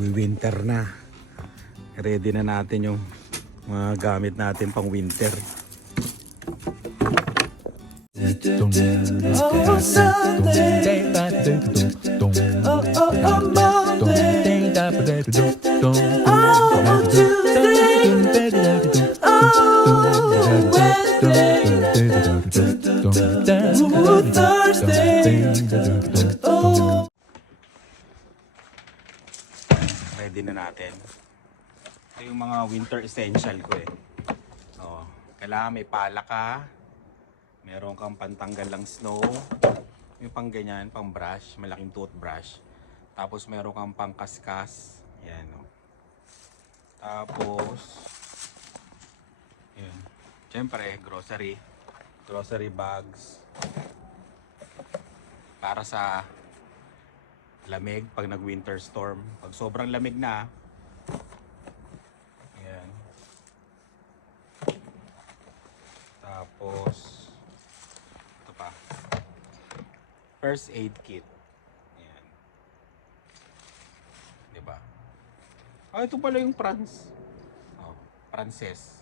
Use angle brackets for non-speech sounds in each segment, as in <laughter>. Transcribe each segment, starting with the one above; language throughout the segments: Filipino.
Magwi-winter na. Ready na natin yung mga gamit natin pang winter. Ready na natin. Ito yung mga winter essential ko eh. Oh, kailangan may pala ka. Meron kang pantanggal ng snow. Yung pang ganyan, pang brush, malaking toothbrush. Tapos meron kang pang kaskas. Yan oh. Tapos yun. Siyempre, grocery. Grocery bags. Para sa lamig pag nag winter storm. Pag sobrang lamig na, ayan. Tapos, ito pa. First aid kit. Ayan. Diba? Ah, ito pala yung Franz. Oh, Frances.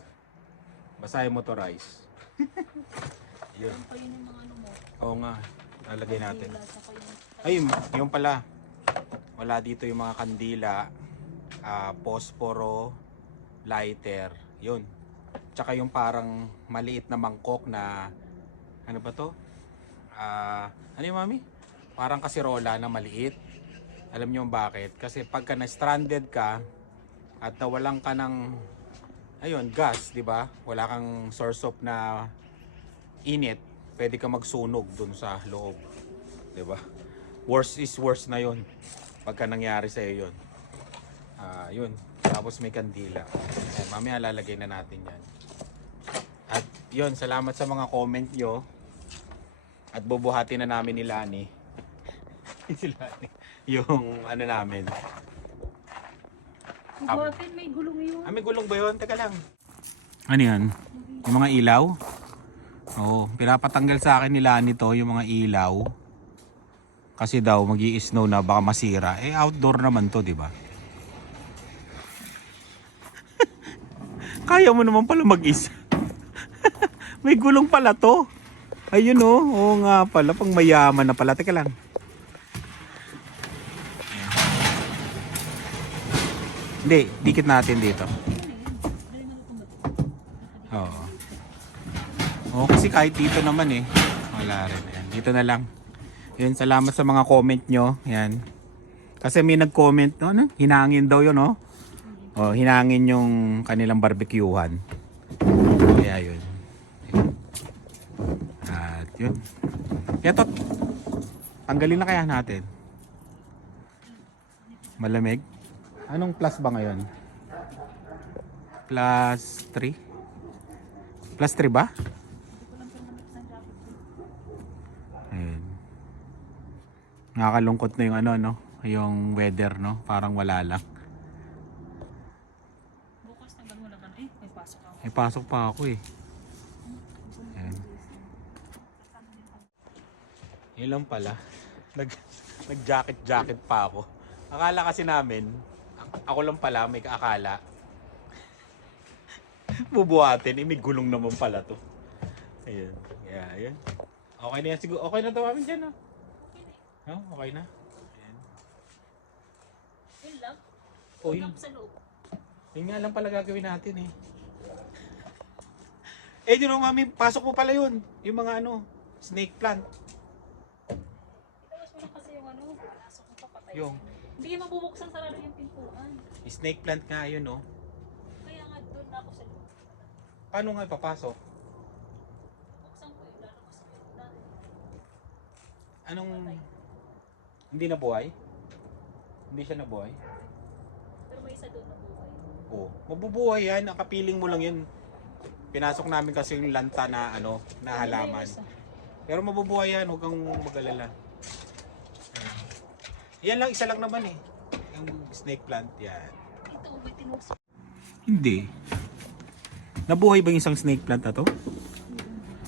Basahin mo to, Rice. <laughs> Yun. Pa yun yung mga ano mo. Oo nga. Lalagay natin. Ayun, yung pala. Wala dito yung mga kandila, ah, posporo, lighter, yun. Tsaka yung parang maliit na mangkok na, ano ba to? Ah, ano yung mami? Parang kasirola na maliit. Alam niyo bakit? Kasi pagka na-stranded ka at nawalan ka ng ayun, gas, 'di ba? Wala kang source of na init, pwede ka magsunog dun sa loob. 'Di ba? Worst is worst na 'yon pagka nangyari sa iyo 'yon. Ah, 'yun. Tapos may kandila. Ayan, mamaya lalagay na natin 'yan. At 'yun, salamat sa mga comment nyo. At bubuhati na namin ni Lani. <laughs> si Lani. Yung ano namin. Bakit may gulong yun? Ah, may gulong ba yun? Teka lang. Ano yan? Yung mga ilaw? Oo, pinapatanggal sa akin nila nito yung mga ilaw. Kasi daw mag snow na baka masira. Eh outdoor naman to, di ba? <laughs> Kaya mo naman pala mag-isa. <laughs> May gulong pala to. Ayun oh. Oo nga pala. Pang mayaman na pala. Teka lang. Hindi, dikit natin dito. Oo. Oo, kasi kahit dito naman eh. Wala rin. Dito na lang. Yun, salamat sa mga comment nyo. Yan. Kasi may nag-comment, no, ano? Hinangin daw yun, no? Oh, hinangin yung kanilang barbecuehan. Kaya yun. At yun. Kaya to, tanggalin na kaya natin. Malamig. Anong plus ba ngayon? Plus 3? Plus 3 ba? Nakakalungkot na yung ano, no? Yung weather, no? Parang wala lang. Bukas tanggal mo lang ano. Eh, may pasok ako. May pasok pa ako eh. Ayan. Yun lang pala. Nag, nag-jacket-jacket pa ako. Akala kasi namin, ako lang pala may kaakala. <laughs> Bubuhatin, eh, may gulong naman pala to. Ayun. Kaya, ayun. Okay na yan siguro. Okay na to mami dyan, no? No, okay na. Ayan. Yun lang. Oh, yun. Sa loob. Yun nga lang pala gagawin natin eh. Eh, di no, mami, pasok mo pala yun. Yung mga ano, snake plant. Ilawas mo na kasi yung ano. Pasok mo papatay. Yung. Hindi yung mabubuksan sarado yung pintuan. Snake plant nga yun, no? Kaya nga doon na ako sa loob. Paano nga ipapasok? Buksan ko yung lalabas ko dati. Anong... Hindi na buhay? Hindi siya nabuhay? Pero may isa doon na buhay. Oo. Mabubuhay yan. Nakapiling mo lang yun. Pinasok namin kasi yung lanta na ano, na halaman. Pero mabubuhay yan. Huwag kang mag-alala. Yan lang, isa lang naman eh. Yung snake plant, yan. Ito, may tinusok. Hindi. Nabuhay ba yung isang snake plant na to?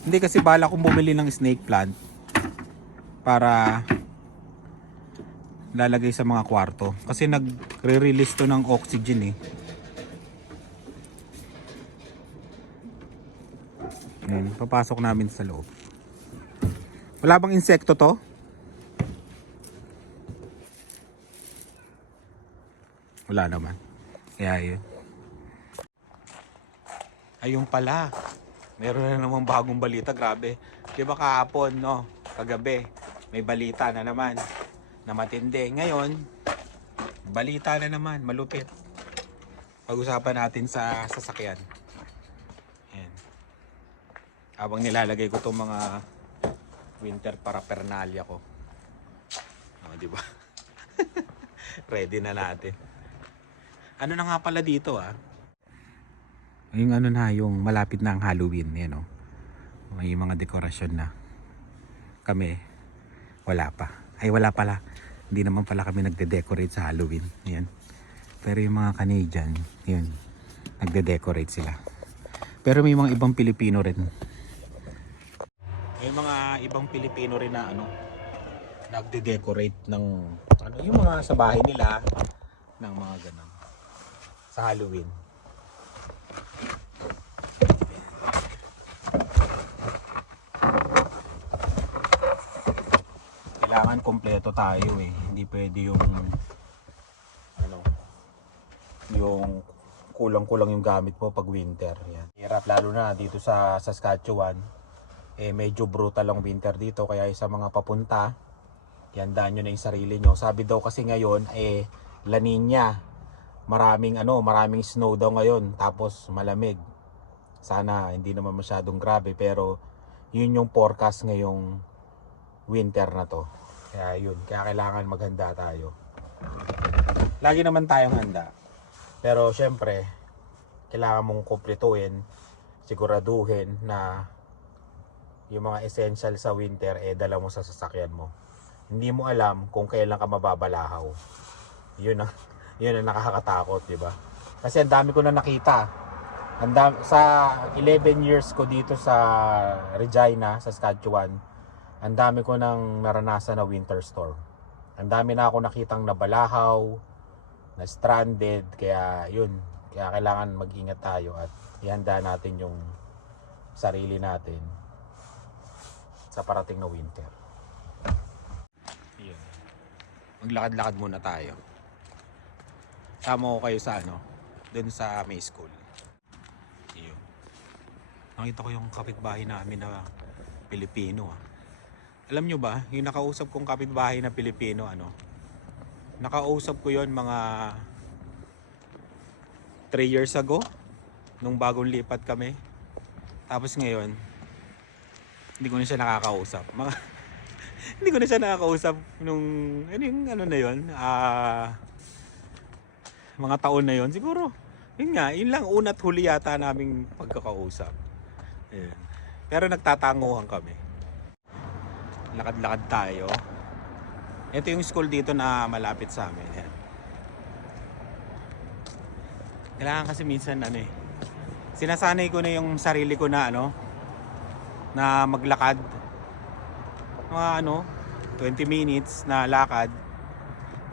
Hindi kasi bala kong bumili ng snake plant para lalagay sa mga kwarto. Kasi nagre-release to ng oxygen eh. Ayan, papasok namin sa loob. Wala bang insekto to? Wala naman. Kaya yun. Ayun pala. Meron na namang bagong balita. Grabe. Di ba kahapon, no? Kagabi. May balita na naman. Na matindi. Ngayon, balita na naman. Malupit. Pag-usapan natin sa sasakyan. Ayan. Habang nilalagay ko itong mga winter paraphernalia ko. Oh, di ba? <laughs> Ready na natin. Ano na nga pala dito ah? Yung ano na, yung malapit na ang Halloween, yan oh. May mga dekorasyon na. Kami, wala pa. Ay wala pala. Hindi naman pala kami nagde-decorate sa Halloween. Yan. Pero yung mga Canadian, yun, nagde-decorate sila. Pero may mga ibang Pilipino rin. May mga ibang Pilipino rin na ano, nagde-decorate ng ano, yung mga sa bahay nila ng mga ganun sa Halloween. Kailangan kompleto tayo eh. Hindi pwede yung ano yung kulang-kulang yung gamit mo pag winter. Yan. Hirap lalo na dito sa Saskatchewan. Eh medyo brutal ang winter dito kaya sa mga papunta, ihandaan nyo na yung sarili nyo. Sabi daw kasi ngayon eh La Nina. Maraming ano, maraming snow daw ngayon tapos malamig. Sana hindi naman masyadong grabe pero yun yung forecast ngayong winter na to. Kaya yun, kaya kailangan maghanda tayo. Lagi naman tayong handa. Pero syempre, kailangan mong kumpletuhin, siguraduhin na yung mga essential sa winter eh dala mo sa sasakyan mo. Hindi mo alam kung kailan ka mababalahaw. Yun ang <laughs> yun ang nakakatakot, 'di ba? Kasi ang dami ko na nakita. Ang dami, sa 11 years ko dito sa Regina, Saskatchewan, ang dami ko nang naranasan na winter storm. Ang dami na ako nakitang nabalahaw, na stranded, kaya yun, kaya kailangan mag-ingat tayo at ihanda natin yung sarili natin sa parating na winter. Yun. Maglakad-lakad muna tayo. Sama ko kayo sa ano, dun sa May School. Yun. Nakita ko yung kapitbahay namin na Pilipino ah. Alam nyo ba, yung nakausap kong kapitbahay na Pilipino, ano, nakausap ko yon mga 3 years ago, nung bagong lipat kami. Tapos ngayon, hindi ko na siya nakakausap. <laughs> Mga, hindi ko na siya nakakausap nung, ano yung ano na yon ah, mga taon na yon siguro. Yun nga, yun lang una't huli yata naming pagkakausap. Ayun. Pero nagtatanguhan kami. Lakad-lakad tayo. Ito yung school dito na malapit sa amin. Yan. Kailangan kasi minsan ano eh. Sinasanay ko na yung sarili ko na ano na maglakad. Mga ano 20 minutes na lakad.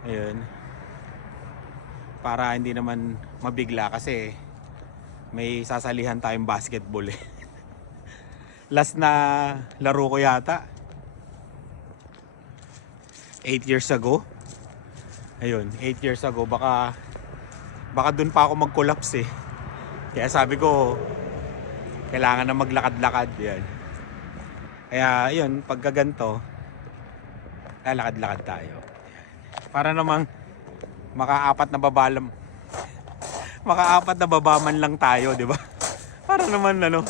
Ayun. Para hindi naman mabigla kasi may sasalihan tayong basketball eh. <laughs> Last na laro ko yata 8 years ago. Ayun, 8 years ago baka baka doon pa ako mag-collapse eh. Kaya sabi ko kailangan na maglakad-lakad 'yan. Kaya yun, pagka ganito, lalakad-lakad tayo. Para namang makaapat na babalam <laughs> makaapat na babaman lang tayo, di ba? Para naman ano,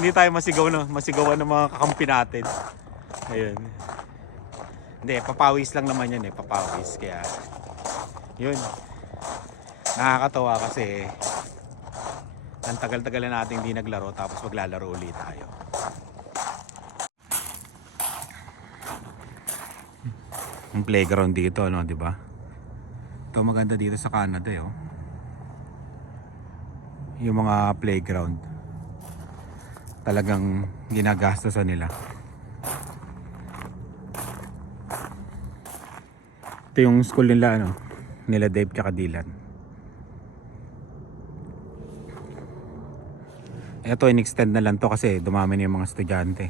hindi tayo masigaw na, masigawan ng mga kakampi natin. Ayun. Hindi, papawis lang naman yan eh, papawis. Kaya, yun. Nakakatawa kasi, ang tagal-tagal na natin hindi naglaro, tapos maglalaro ulit tayo. Ang playground dito, no, di ba? Ito maganda dito sa Canada, eh, oh. Yung mga playground. Talagang ginagastosan nila. Ito yung school nila ano, nila Dave tsaka Dylan. Ito in-extend na lang to kasi dumami na yung mga estudyante.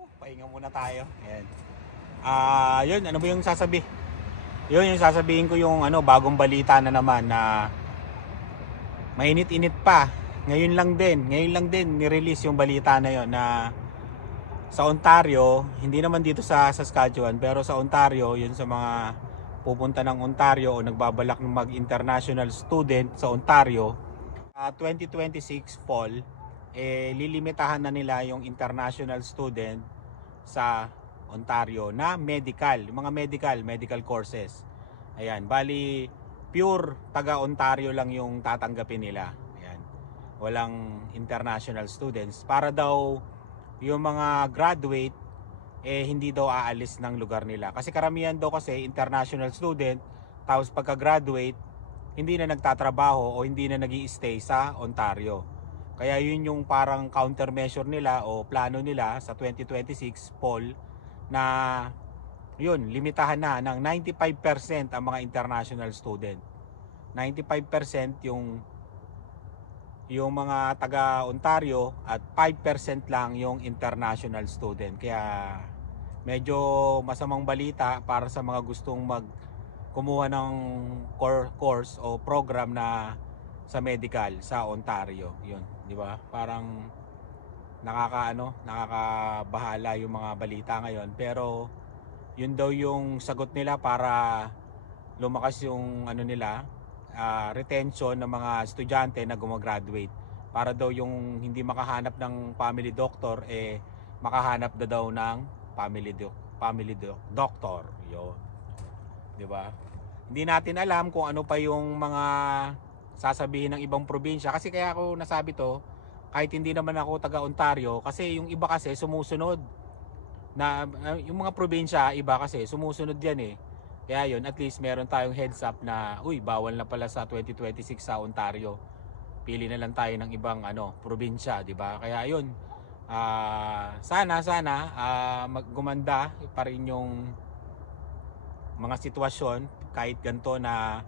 Oh, pahinga muna tayo. Ayan. Ah, yun, ano ba yung sasabi? Yun yung sasabihin ko yung ano, bagong balita na naman na mainit-init pa. Ngayon lang din, ngayon lang din ni-release yung balita na yon na sa Ontario, hindi naman dito sa Saskatchewan, pero sa Ontario, yun sa mga pupunta ng Ontario o nagbabalak ng mag-international student sa Ontario, ah, 2026 fall, eh, lilimitahan na nila yung international student sa Ontario na medical, mga medical, medical courses. Ayan, bali pure taga Ontario lang yung tatanggapin nila. Ayan. Walang international students para daw yung mga graduate eh hindi daw aalis ng lugar nila. Kasi karamihan daw kasi international student tapos pagka-graduate hindi na nagtatrabaho o hindi na nag stay sa Ontario. Kaya yun yung parang countermeasure nila o plano nila sa 2026 fall na yun, limitahan na ng 95% ang mga international student. 95% yung yung mga taga Ontario at 5% lang yung international student. Kaya medyo masamang balita para sa mga gustong mag kumuha ng core course o program na sa medical sa Ontario. Yun, di ba? Parang nakakaano, nakakabahala yung mga balita ngayon. Pero yun daw yung sagot nila para lumakas yung ano nila, ah, retention ng mga estudyante na gumagraduate. Para daw yung hindi makahanap ng family doctor eh makahanap na daw ng family doc family doc doctor. Yun. 'Di ba? Hindi natin alam kung ano pa yung mga sasabihin ng ibang probinsya kasi kaya ako nasabi to kahit hindi naman ako taga Ontario kasi yung iba kasi sumusunod na uh, yung mga probinsya iba kasi sumusunod yan eh kaya yun at least meron tayong heads up na uy bawal na pala sa 2026 sa Ontario. Pili na lang tayo ng ibang ano probinsya di ba? Kaya yun ah, sana sana ah, maggumanda pa rin yung mga sitwasyon kahit ganto na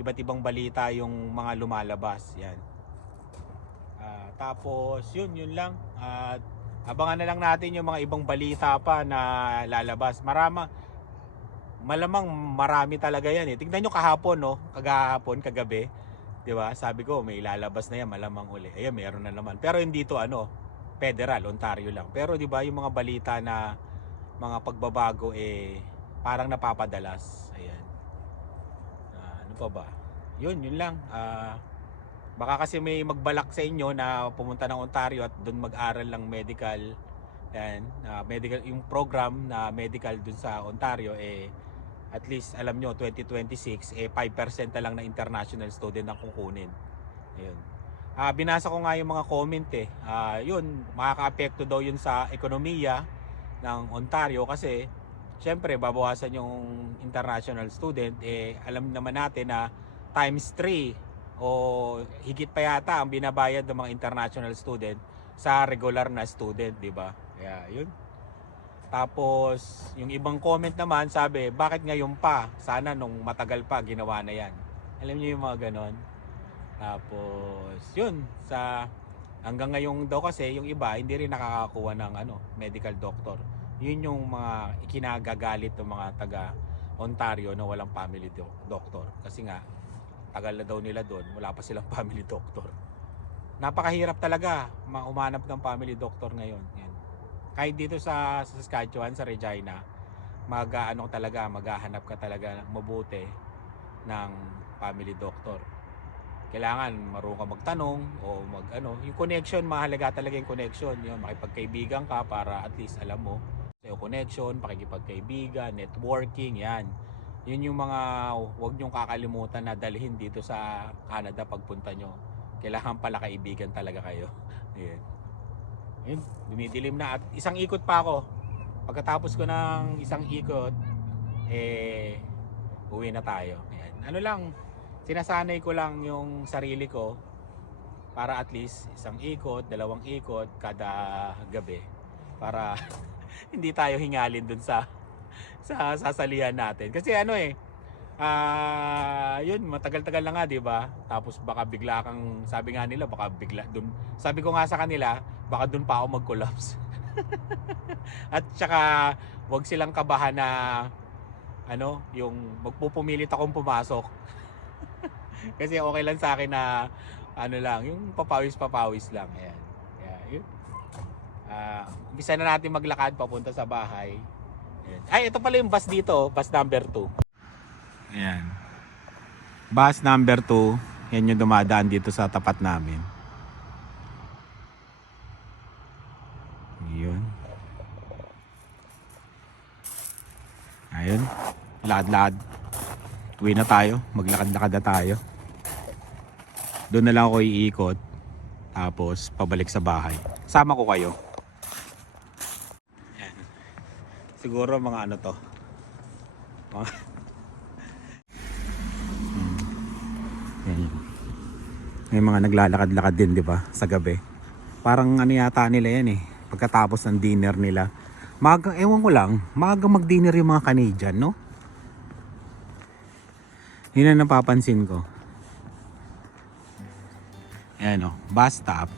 iba't ibang balita yung mga lumalabas yan. Ah, tapos yun yun lang. At abangan na lang natin yung mga ibang balita pa na lalabas. Marama malamang marami talaga yan eh. Tingnan nyo kahapon no? Kagahapon kagabi di ba? Sabi ko may lalabas na yan malamang uli. Ayun meron na naman. Pero hindi to ano federal Ontario lang. Pero di ba yung mga balita na mga pagbabago eh parang napapadalas. Ayan. Ah, ano pa ba? Yun yun lang. Ah Baka kasi may magbalak sa inyo na pumunta ng Ontario at doon mag-aral ng medical yan, ah, medical yung program na medical doon sa Ontario eh at least alam nyo 2026 eh 5% na lang na international student ang kukunin. Ayun. Ah, binasa ko nga yung mga comment eh. Ah, yun, makakaapekto daw yun sa ekonomiya ng Ontario kasi syempre babawasan yung international student eh alam naman natin na times 3 o higit pa yata ang binabayad ng mga international student sa regular na student, di ba? Kaya yun. Tapos, yung ibang comment naman, sabi, bakit ngayon pa? Sana nung matagal pa, ginawa na yan. Alam niyo yung mga ganon? Tapos, yun, sa hanggang ngayon daw kasi, yung iba, hindi rin nakakakuha ng ano, medical doctor. Yun yung mga ikinagagalit ng mga taga Ontario na walang family doc- doctor. Kasi nga, tagal na daw nila doon, wala pa silang <laughs> family doctor. Napakahirap talaga ma- umanap ng family doctor ngayon. Yan. Kahit dito sa, sa Saskatchewan, sa Regina, mag ano talaga, maghahanap ka talaga mabuti ng family doctor. Kailangan marunong ka magtanong o mag ano, yung connection, mahalaga talaga yung connection. Yun, makipagkaibigan ka para at least alam mo yung connection, pakikipagkaibigan, networking, yan. Yun yung mga huwag nyong kakalimutan na dalhin dito sa Canada pagpunta nyo. Kailangan pala kaibigan talaga kayo. <laughs> Ayan. Yun, dumidilim na. At isang ikot pa ako. Pagkatapos ko ng isang ikot, eh, uwi na tayo. Ayan. Ano lang, sinasanay ko lang yung sarili ko para at least isang ikot, dalawang ikot kada gabi. para <laughs> hindi tayo hingalin dun sa sa sasalihan natin. Kasi ano eh, ah yun, matagal-tagal na nga, 'di ba? Tapos baka bigla kang sabi nga nila, baka bigla dun. Sabi ko nga sa kanila, baka dun pa ako mag-collapse. <laughs> At saka wag silang kabahan na ano, yung magpupumilit akong pumasok. <laughs> Kasi okay lang sa akin na ano lang, yung papawis-papawis lang. Ayan. Kaya, yun. Ah, umpisa na natin maglakad papunta sa bahay. Ayan. Ay, ito pala yung bus dito, bus number 2. Ayan. Bus number 2, yan yung dumadaan dito sa tapat namin. Yun. Ayun. Lakad-lakad. Uwi na tayo. Maglakad-lakad na tayo. Doon na lang ako iikot. Tapos pabalik sa bahay. Sama ko kayo. Yan. Siguro mga ano to. Mga... Yan yun. May mga naglalakad-lakad din, di ba? Sa gabi. Parang ano yata nila yan eh. Pagkatapos ng dinner nila. Maga, ewan ko lang, maga mag-dinner yung mga Canadian, no? Yun ang napapansin ko. Ayan o, bus stop.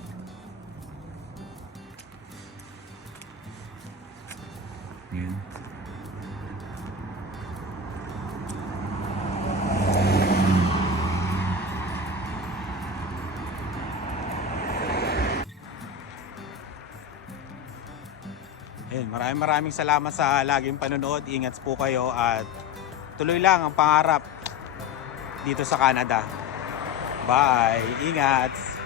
Maraming maraming salamat sa laging panonood. Ingat po kayo at tuloy lang ang pangarap dito sa Canada. Bye! Ingat!